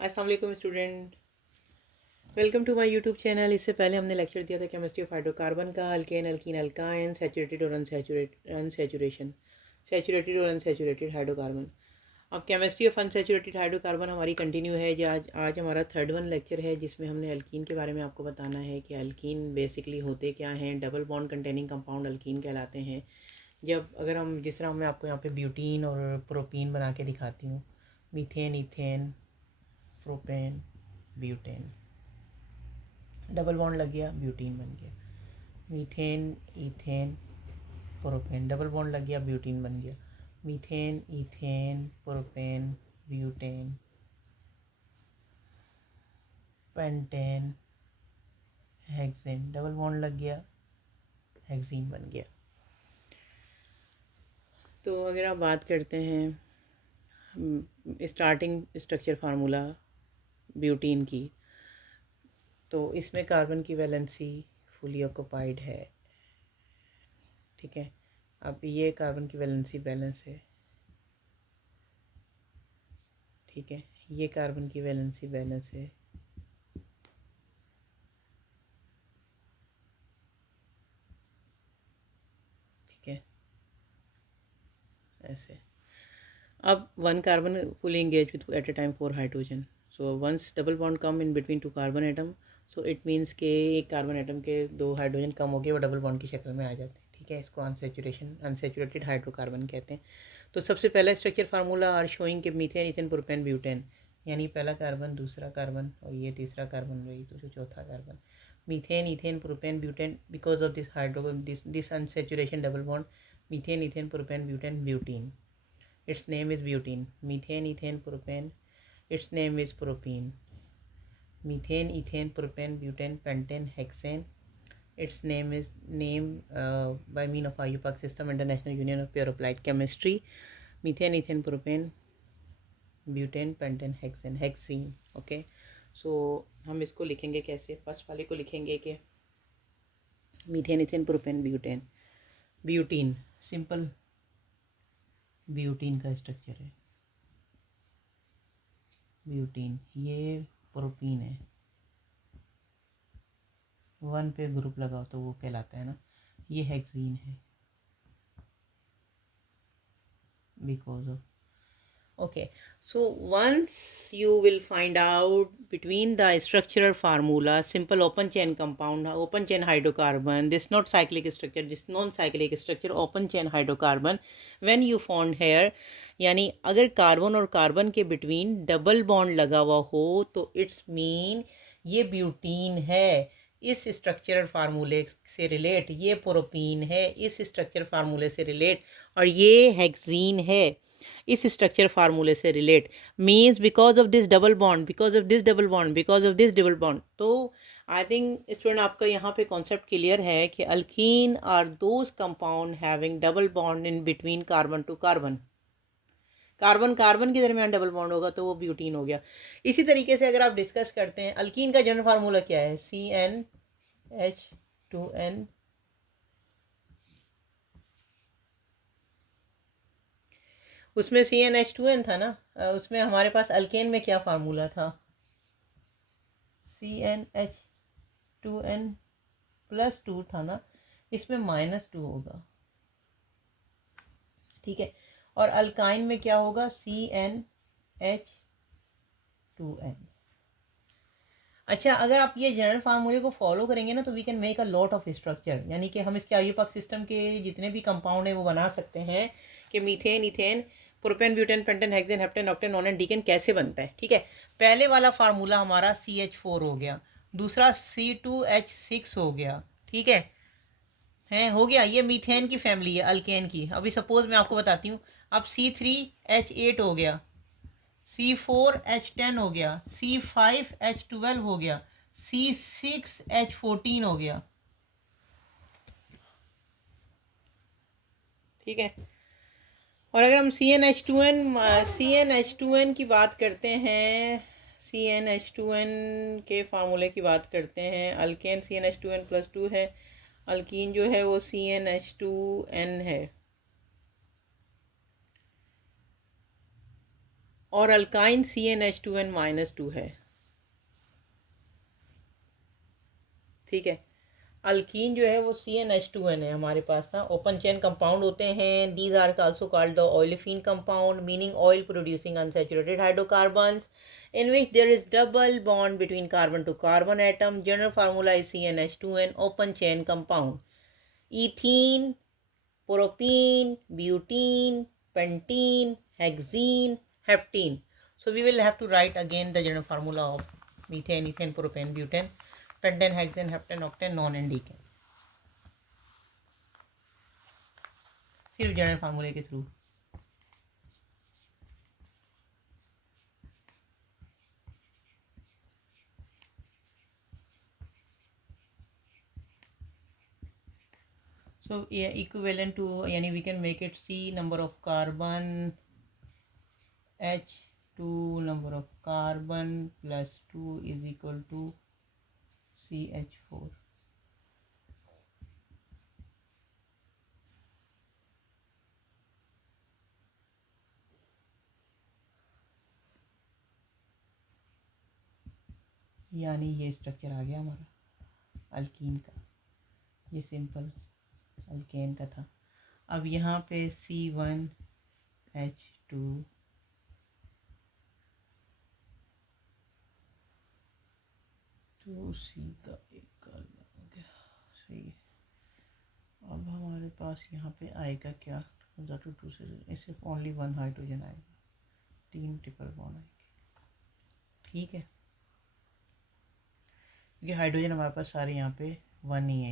अस्सलाम वालेकुम student, welcome to my YouTube channel. इससे पहले हमने लेक्चर दिया था केमिस्ट्री ऑफ हाइड्रोकार्बन का, अल्केन, अल्कीन, अल्काइन, सैचुरेटेड और अनसैचुरेशन, सैचुरेटेड और अनसैचुरेटेड हाइड्रोकार्बन। अब केमिस्ट्री ऑफ अनसैचुरेटेड हाइड्रोकार्बन हमारी कंटिन्यू है। जो आज हमारा थर्ड वन लेक्चर है, जिसमें हमने अल्कीन के बारे में आपको बताना है कि अल्कीन बेसिकली होते क्या हैं। Double bond containing compound alkyne कहलाते हैं। जब अगर हम जिस तरह मैं आपको यहाँ पे ब्यूटीन और प्रोपीन बना के दिखाती हूँ, methane, ethane, propane, butane, double bond लग गया, ब्यूटीन बन गया। Methane, ethane, propane, double bond लग गया, ब्यूटीन बन गया। Methane, ethane, propane, butane, pentane, hexane, double bond लग गया, हेक्सीन बन गया। तो अगर आप बात करते हैं स्टार्टिंग स्ट्रक्चर फार्मूला ब्यूटीन की, तो इसमें कार्बन की वैलेंसी फुली ऑक्युपाइड है। ठीक है, अब ये कार्बन की वैलेंसी बैलेंस है। ठीक है, ये कार्बन की वैलेंसी बैलेंस है। ठीक है, ऐसे। अब one carbon fully engaged with at a time 4 hydrogen, so once double bond come in between two carbon atom, so it means के एक कार्बन एटम के 2 हाइड्रोजन कम हो गए, वो डबल बॉन्ड की शक्ल में आ जाते हैं। ठीक है, इसको अनसेचुरेटेड हाइड्रोकार्बन कहते हैं। तो सबसे पहला स्ट्रक्चर फार्मूला आर शोइंग के मीथेन, इथेन, प्रोपेन, ब्यूटेन, यानी पहला कार्बन, दूसरा कार्बन और ये तीसरा कार्बन, रही तो चौथा carbon. Methane, ethane, propane, butane, because of this unsaturation double bond, methane, ethane, propane, butane, butene, its name is butene. Methane, ethane, propane, its name is propene. Methane, ethane, propane, butane, pentane, hexane, its name by mean of IUPAC system, International Union of Pure Applied Chemistry. Methane, ethane, propane, butane, pentane, hexane, hexene. Okay, so हम इसको लिखेंगे कैसे? First वाले को लिखेंगे कि methane, ethane, propane, butane, butene, simple butene का structure है। ब्यूटीन, ये प्रोपीन है, 1 पे ग्रुप लगाओ तो वो कहलाता है ना। ये हेक्सीन है, because of okay, so once you will find out between the structural formula simple open chain compound, open chain hydrocarbon, this not cyclic structure, this non cyclic structure, open chain hydrocarbon, when you found here, यानी अगर carbon और carbon के between double bond लगा हुआ हो तो it's mean ये butene है। इस स्ट्रक्चरल फार्मूले से रिलेट ये प्रोपीन है, इस स्ट्रक्चर फार्मूले से रिलेट, और ये हेक्सीन है इस स्ट्रक्चर फार्मूले से relate. Means because of this double bond, because of this double bond, because of this double bond. तो आई थिंक स्टूडेंट आपका यहाँ पे कॉन्सेप्ट क्लियर है कि alkene are those compound having double bond in between carbon to carbon. Carbon carbon के दरमियान double bond होगा तो वो ब्यूटीन हो गया। इसी तरीके से अगर आप डिस्कस करते हैं अल्कीन का जनरल फार्मूला क्या है, CnH2n, उसमें CnH2n था ना। उसमें हमारे पास अल्केन में क्या फार्मूला था, CnH2n+2 था ना, इसमें -2 होगा। ठीक है, और अल्काइन में क्या होगा, CnH2n। अच्छा, अगर आप ये जनरल फार्मूले को फॉलो करेंगे ना तो we can make a lot of structure, यानी कि हम इसके आयुपाक सिस्टम के जितने भी कंपाउंड है वो बना सकते हैं कि methane, ethane, propane, butane, pentane, hexane, heptane, octane, नोनेन, decane कैसे बनता है। ठीक है, पहले वाला फार्मूला हमारा CH4 हो गया, दूसरा C2H6 हो गया। ठीक है हो गया। ये मीथेन की फैमिली है, अल्केन की। अभी सपोज मैं आपको बताती हूँ, अब C3H8 हो गया, C4H10 हो गया, C5H12 हो गया, C6H14 हो गया। ठीक है, और अगर हम CnH2n की बात करते हैं, CnH2n के फार्मूले की बात करते हैं, अल्केन CnH2n+2 है, अल्कीन जो है वो CnH2n है। और अल्काइन CnH2n -2 है, ठीक है। अल्कीन जो है वो CnH2n है हमारे पास ना, ओपन चेन कंपाउंड होते हैं। These are also called the olefin compound, meaning oil producing unsaturated hydrocarbons in which there is double bond between carbon to carbon atom. General formula is CnH2n, open chain compound. Ethene, propene, butene, pentene, hexene, heptene. So we will have to write again the general formula of methane, ethane, propane, butane, pentane, hexane, heptane, octane, non and decane. सिर्फ general फार्मूले के through. So yeah, equivalent to यानी we can make it C number of carbon, H2 number of carbon plus 2 is equal to CH4. यानी ये structure आ गया हमारा alkyne का, ये सिंपल अल्केन का था। अब यहाँ पे C1H2 तो C का एक कार्बन हो गया, सही है। अब हमारे पास यहाँ पे आएगा क्या, टू से इससे ओनली 1 हाइड्रोजन आएगा, 3 ट्रिपल बॉन्ड आएंगे, ठीक है। क्योंकि हाइड्रोजन हमारे पास सारे यहाँ पे 1 ही है।